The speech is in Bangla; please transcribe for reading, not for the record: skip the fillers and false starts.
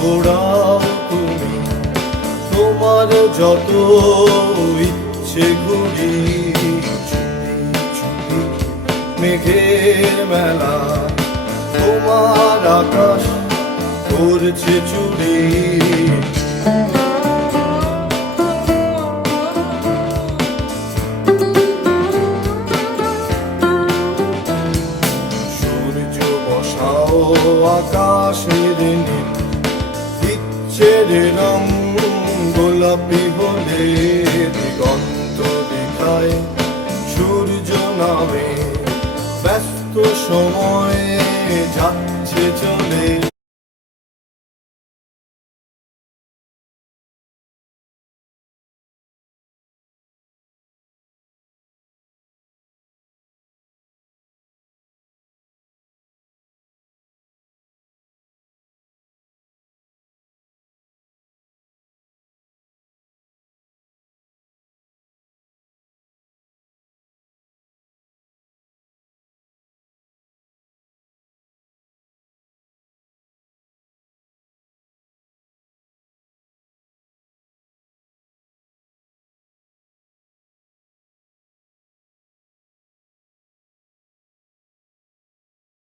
ঘোরাও তুমি তোমার যত ইচ্ছে ঘুরি। চুপি চুপি মেঘের মেলা তোমার আকাশ করছে চুরি। সূর্য বসাও আকাশের নীল, ইচ্ছের রং গোলাপি হলে দিগন্ত দেখায় সূর্য নামে। ব্যস্ত সময়ে যাচ্ছে চলে।